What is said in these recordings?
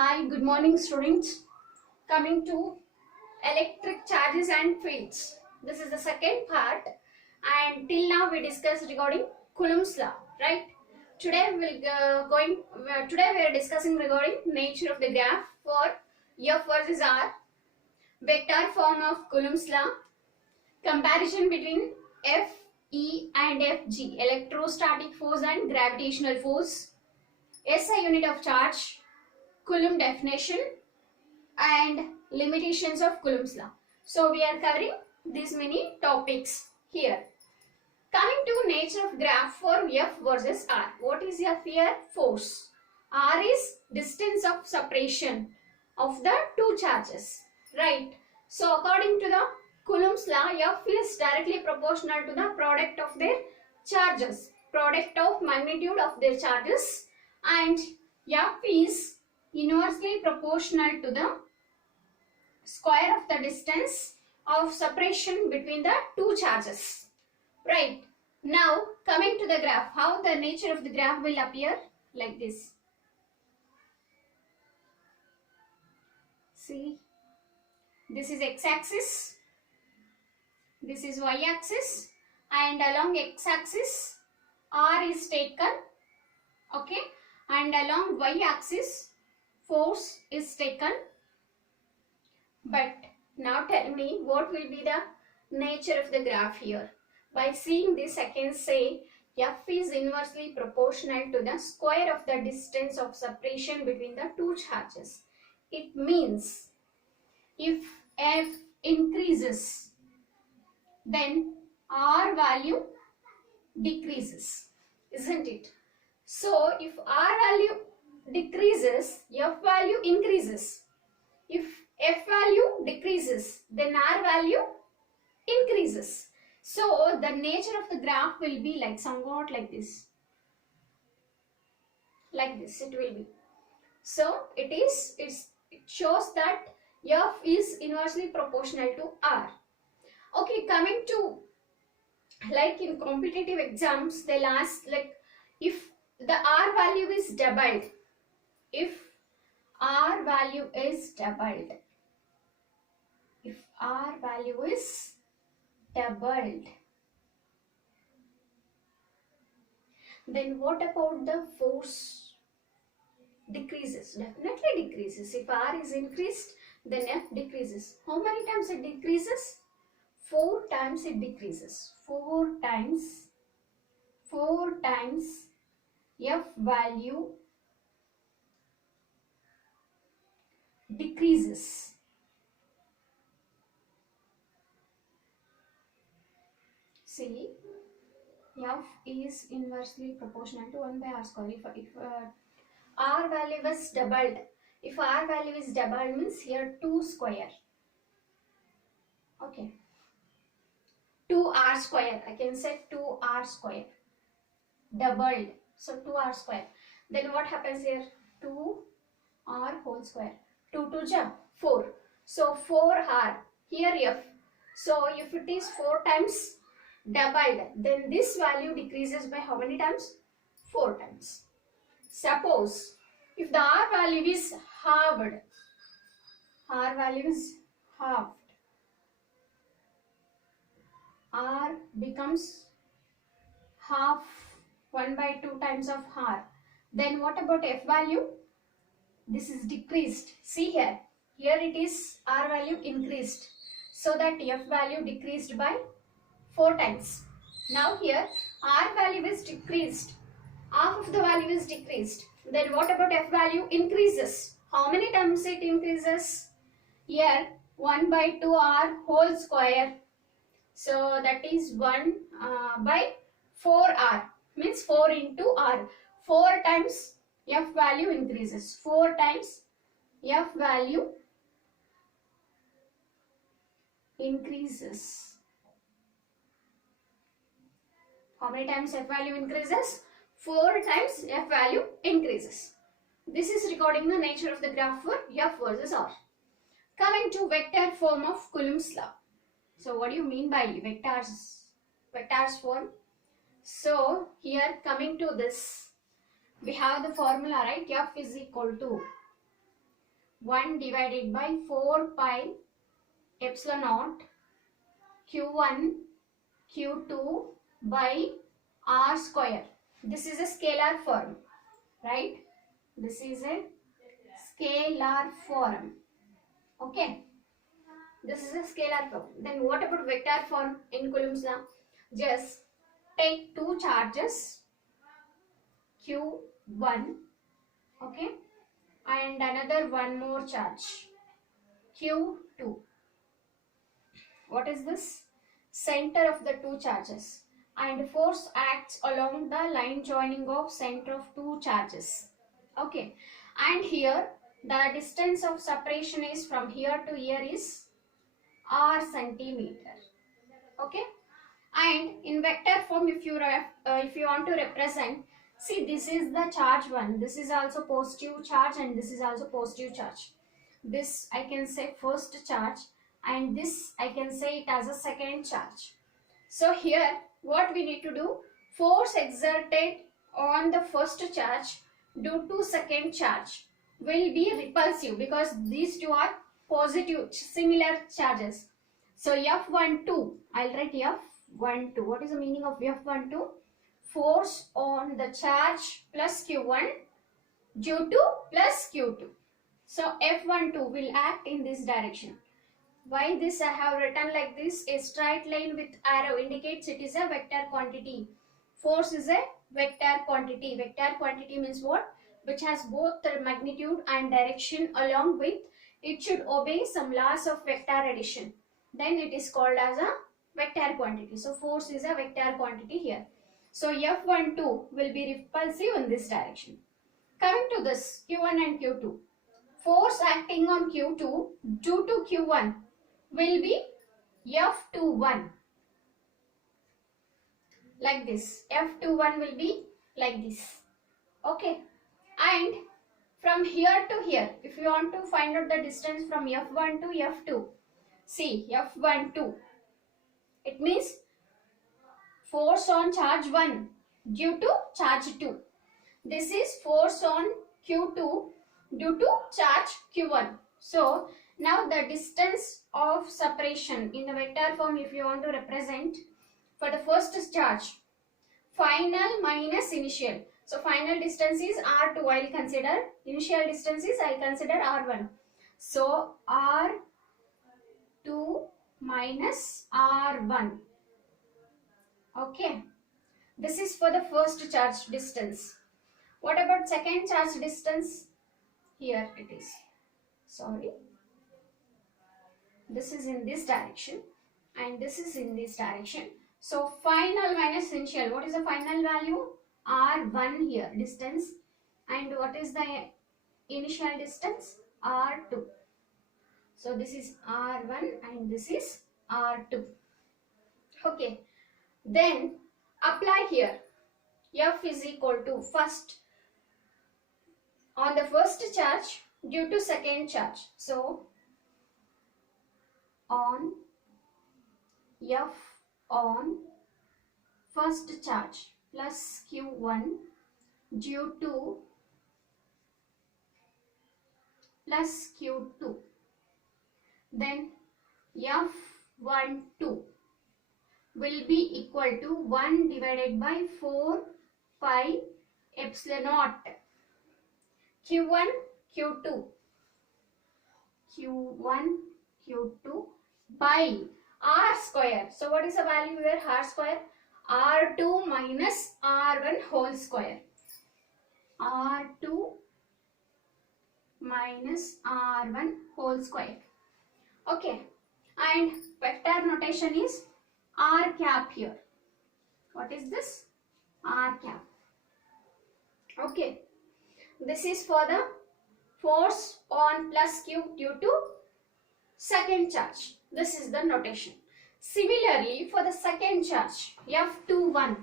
Hi, good morning students. Coming to electric charges and fields. This is the second part and till now we discussed regarding Coulomb's law, right? Today we are discussing regarding nature of the graph for F versus R, vector form of Coulomb's law, comparison between F, E and Fg, electrostatic force and gravitational force, SI unit of charge, Coulomb definition and limitations of Coulomb's law. So we are covering these many topics here. Coming to nature of graph for F versus R. What is F here? Force. R is distance of separation of the two charges. Right. So according to the Coulomb's law, F is directly proportional to the product of their charges. Product of magnitude of their charges, and F is inversely proportional to the square of the distance of separation between the two charges. Right. Now coming to the graph, how the nature of the graph will appear like this. See, this is x-axis, this is y-axis, and along x-axis R is taken, okay, and along y-axis force is taken. But now tell me what will be the nature of the graph here. By seeing this, I can say F is inversely proportional to the square of the distance of separation between the two charges. It means if F increases, then R value decreases, isn't it? So if R value decreases, F value increases. If F value decreases, then R value increases. So the nature of the graph will be like somewhat like this. Like this it will be. So it shows that F is inversely proportional to R. Okay, coming to like in competitive exams, they'll ask like if the R value is doubled. If R value is doubled. If R value is doubled, then what about the force? Decreases, definitely decreases. If R is increased, then F decreases. How many times it decreases? 4 times it decreases. 4 times F value decreases. See, F is inversely proportional to 1 by R square. If R value was doubled, if R value is doubled means here 2 square. Okay, 2R square. I can say 2R square. Doubled. So 2R square. Then what happens here? 2R whole square. 2 to jump 4. So 4R. Here F. So if it is 4 times doubled, then this value decreases by how many times? 4 times. Suppose if the R value is halved, R value is halved, R becomes half 1 by 2 times of R. Then what about F value? This is decreased. See here. Here it is R value increased. So that F value decreased by 4 times. Now here R value is decreased. Half of the value is decreased. Then what about F value? Increases. How many times it increases? Here 1 by 2R whole square. So that is 1 by 4R. Means 4 into R. 4 times F value increases. 4 times F value increases. How many times F value increases? 4 times F value increases. This is regarding the nature of the graph for F versus R. Coming to vector form of Coulomb's law. So what do you mean by vectors? Vectors form. So here coming to this, we have the formula, right? F is equal to 1 divided by 4 pi epsilon naught q1 q2 by r square. This is a scalar form, right? This is a scalar form. Okay, this is a scalar form. Then what about vector form in Coulomb's law? Just take two charges q1, okay, and another one more charge q2. What is this? Center of the two charges, and force acts along the line joining of center of two charges. Okay, and here the distance of separation is from here to here is r centimeter. Okay, and in vector form, if you want to represent, see, this is the charge 1, this is also positive charge, and this is also positive charge. This I can say first charge, and this I can say it as a second charge. So here what we need to do, force exerted on the first charge due to second charge will be repulsive, because these two are positive similar charges. So F12, I'll write F12. What is the meaning of F12? Force on the charge plus Q1 due to plus Q2. So F12 will act in this direction. Why this I have written like this? A straight line with arrow indicates it is a vector quantity. Force is a vector quantity. Vector quantity means what? Which has both the magnitude and direction, along with it should obey some laws of vector addition. Then it is called as a vector quantity. So force is a vector quantity here. So F12 will be repulsive in this direction. Coming to this Q1 and Q2. Force acting on Q2 due to Q1 will be F21. Like this. F21 will be like this. Okay. And from here to here, if you want to find out the distance from F1 to F2, see, F12, it means force on charge 1 due to charge 2. This is force on Q2 due to charge Q1. So now the distance of separation in the vector form, if you want to represent, for the first charge, final minus initial. So final distance is R2, I will consider. Initial distance is, I will consider R1. So R2 minus R1. Okay. This is for the first charge distance. What about second charge distance? Here it is. Sorry. This is in this direction and this is in this direction. So final minus initial. What is the final value? R1 here, distance. And what is the initial distance? R2. So this is R1 and this is R2. Okay. Then apply here. F is equal to first on the first charge due to second charge. So on F on first charge plus Q1 due to plus Q2. Then F12 will be equal to 1 divided by 4 pi epsilon naught Q1 Q2 by R square. So what is the value here? R square. R2 minus R1 whole square. R2 minus R1 whole square. Okay. And vector notation is R cap here. What is this? R cap. Okay. This is for the force on plus Q due to second charge. This is the notation. Similarly, for the second charge, F21.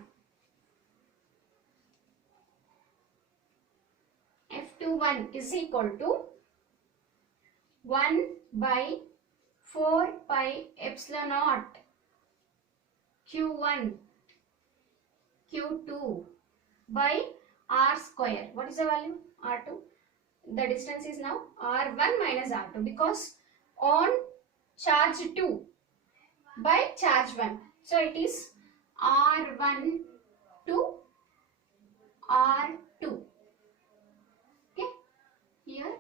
F21 is equal to 1 by 4 pi epsilon naught Q1 Q2 by R square. What is the value? R2. the distance is now R1 minus R2 because on charge 2 by charge 1. So it is R1 to R2. Okay, here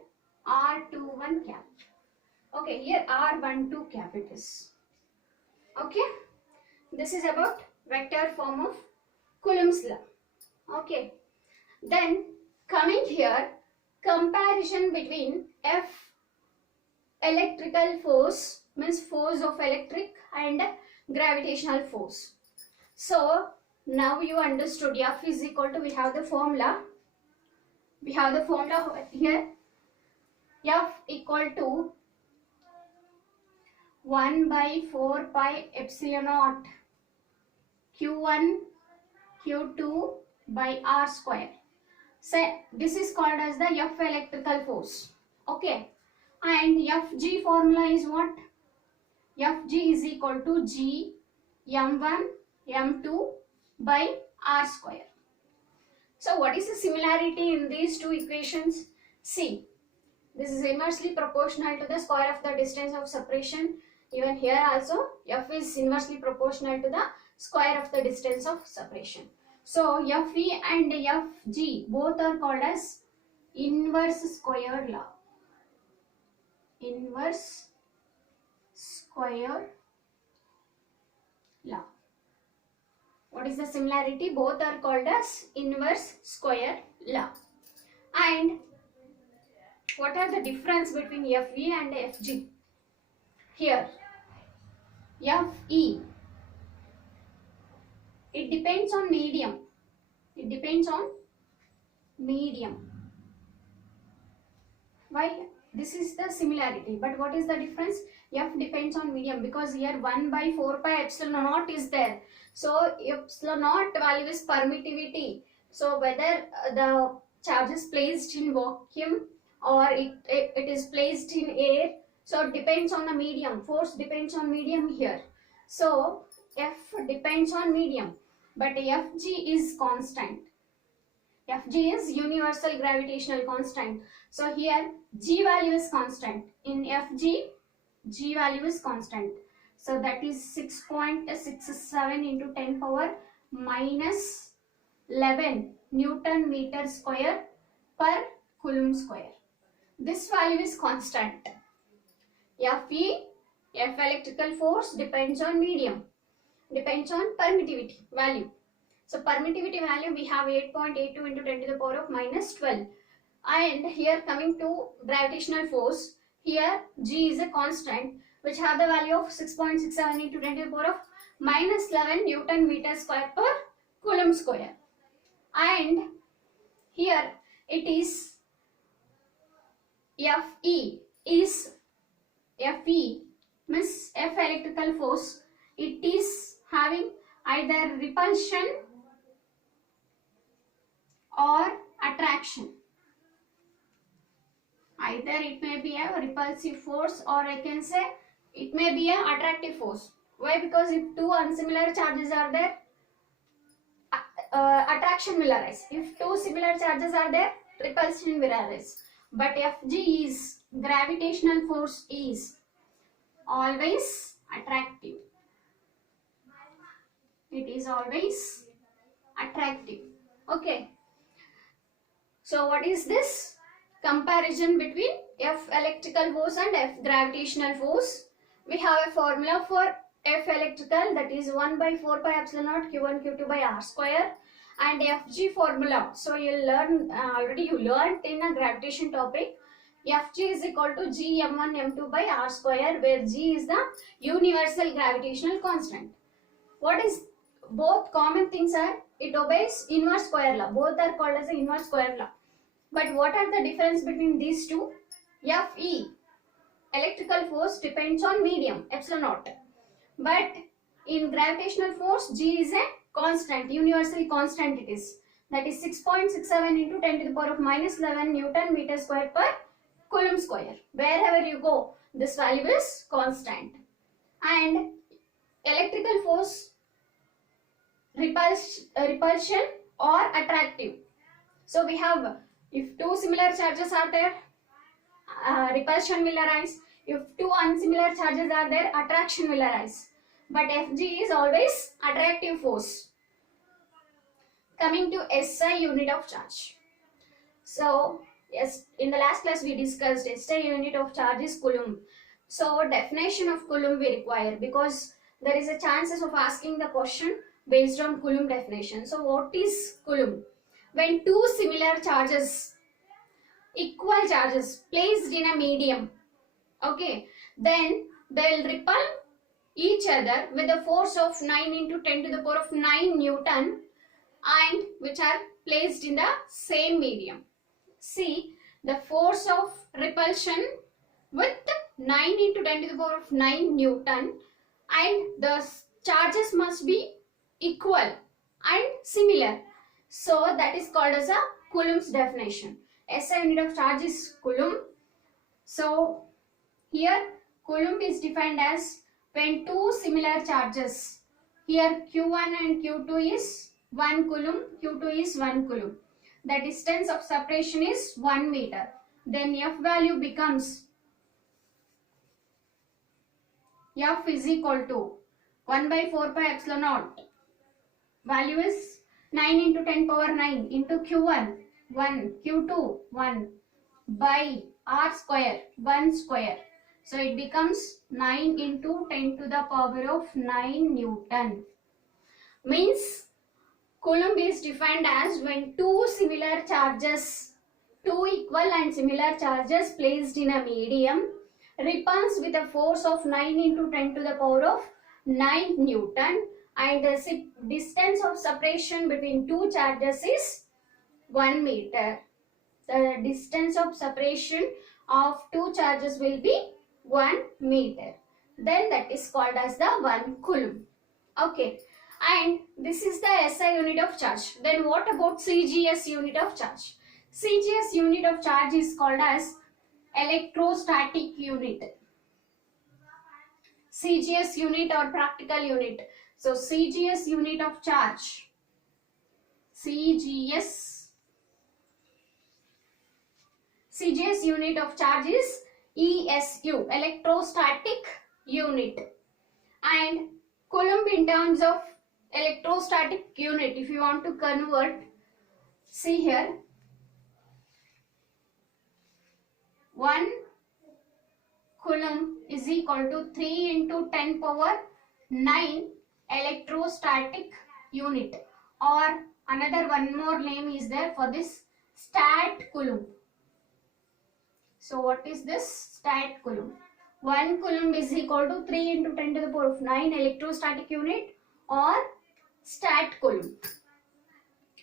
R21 cap. Okay, here R12 cap it is. Okay, this is about vector form of Coulomb's law. Okay, then coming here, comparison between F electrical force means force of electric and gravitational force. So now you understood F is equal to, we have the formula here, F equal to 1 by 4 pi epsilon naught Q1 Q2 by R square. So this is called as the F electrical force. Okay, and Fg formula is what? Fg is equal to G m1 m2 by R square. So what is the similarity in these two equations? See, this is inversely proportional to the square of the distance of separation. Even here also F is inversely proportional to the square of the distance of separation. So Fe and Fg both are called as inverse square law. Inverse square law. What is the similarity? Both are called as inverse square law. And what are the difference between Fe and Fg? Here, Fe, it depends on medium. It depends on medium. Why? This is the similarity. But what is the difference? F depends on medium because here 1 by 4 pi epsilon naught is there. So epsilon naught value is permittivity. So whether the charge is placed in vacuum or it is placed in air. So it depends on the medium. Force depends on medium here. So F depends on medium. But Fg is constant. Fg is universal gravitational constant. So here G value is constant. In Fg, G value is constant. So that is 6.67 into 10 power minus 11 Newton meter square per Coulomb square. This value is constant. Fe, F electrical force depends on medium. Depends on permittivity value. So permittivity value we have 8.82 into 10 to the power of minus 12. And here coming to gravitational force, here G is a constant which have the value of 6.67 into 10 to the power of minus 11 Newton meter square per Coulomb square. And here it is Fe is Fe means F electrical force. It is having either repulsion or attraction. Either it may be a repulsive force or I can say it may be an attractive force. Why? Because if two unsimilar charges are there, attraction will arise. If two similar charges are there, repulsion will arise. But Fg is, gravitational force is always attractive. It is always attractive. Okay. So what is this? Comparison between F electrical force and F gravitational force. We have a formula for F electrical, that is 1 by 4 pi epsilon naught Q1 Q2 by R square, and Fg formula. So you learn already you learned in a gravitation topic. Fg is equal to G m1 m2 by R square, where G is the universal gravitational constant. What is both common things are, it obeys inverse square law. Both are called as the inverse square law. But what are the difference between these two? Fe, electrical force, depends on medium, epsilon naught. But in gravitational force, G is a constant, universal constant it is. That is 6.67 into 10 to the power of minus 11 Newton meter square per Coulomb square. Wherever you go, this value is constant. And electrical force, repulsion or attractive. So we have If two similar charges are there, repulsion will arise. If two unsimilar charges are there, attraction will arise. But Fg is always attractive force. Coming to SI unit of charge. So yes, in the last class we discussed SI unit of charge is coulomb. So definition of coulomb we require, because there is a chances of asking the question based on coulomb definition. So what is coulomb? When two similar charges, equal charges placed in a medium, okay, then they will repel each other with a force of 9 into 10 to the power of 9 Newton, and which are placed in the same medium. See, the force of repulsion with 9 into 10 to the power of 9 Newton, and the charges must be equal and similar. So that is called as a coulomb's definition. SI unit of charge is coulomb. So here coulomb is defined as when two similar charges, here Q1 and Q2 is 1 coulomb, Q2 is 1 coulomb. The distance of separation is 1 meter. Then F value becomes, F is equal to 1 by 4 pi epsilon naught. Value is 9 into 10 power 9 into Q1, 1, Q2, 1 by R square, 1 square. So it becomes 9 into 10 to the power of 9 Newton. Means coulomb is defined as when two similar charges, two equal and similar charges placed in a medium, repulse with a force of 9 into 10 to the power of 9 Newton, and the distance of separation between two charges is 1 meter. The distance of separation of two charges will be 1 meter. Then that is called as the 1 coulomb. Okay. And this is the SI unit of charge. Then what about CGS unit of charge? CGS unit of charge is called as electrostatic unit. CGS unit or practical unit. So CGS unit of charge. CGS unit of charge is ESU, electrostatic unit. And coulomb in terms of electrostatic unit, if you want to convert, see here, 1 coulomb is equal to 3 into 10 power 9 electrostatic unit, or another one more name is there for this, stat coulomb. So what is this stat coulomb? 1 coulomb is equal to 3 into 10 to the power of 9 electrostatic unit, or stat coulomb.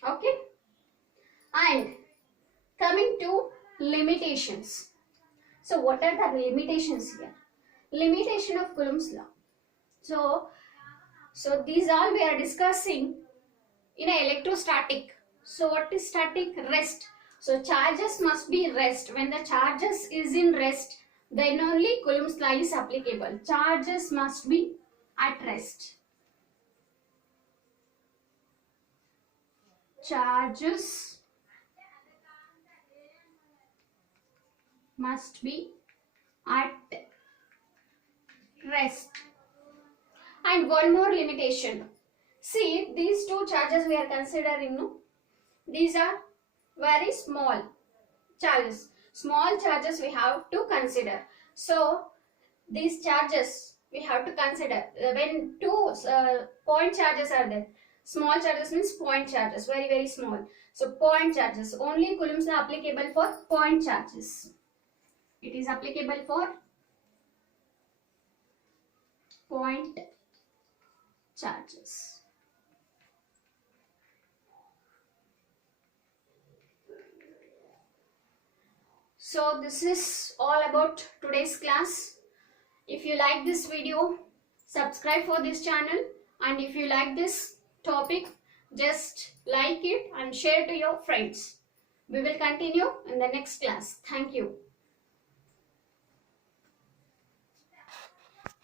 Okay. And coming to limitations. So what are the limitations here? Limitation of Coulomb's law. So these all we are discussing in a electrostatic. So what is static? Rest. So charges must be rest. When the charges is in rest, then only Coulomb's law is applicable. Charges must be at rest. Charges must be at rest. And one more limitation. See, these two charges we are considering, no? These are very small charges. Small charges we have to consider. So these charges we have to consider when two point charges are there. Small charges means point charges, very very small. So point charges, only Coulomb's law applicable for point charges. It is applicable for point charges. So this is all about today's class. If you like this video, subscribe for this channel, and if you like this topic, just like it and share to your friends. We will continue in the next class. Thank you.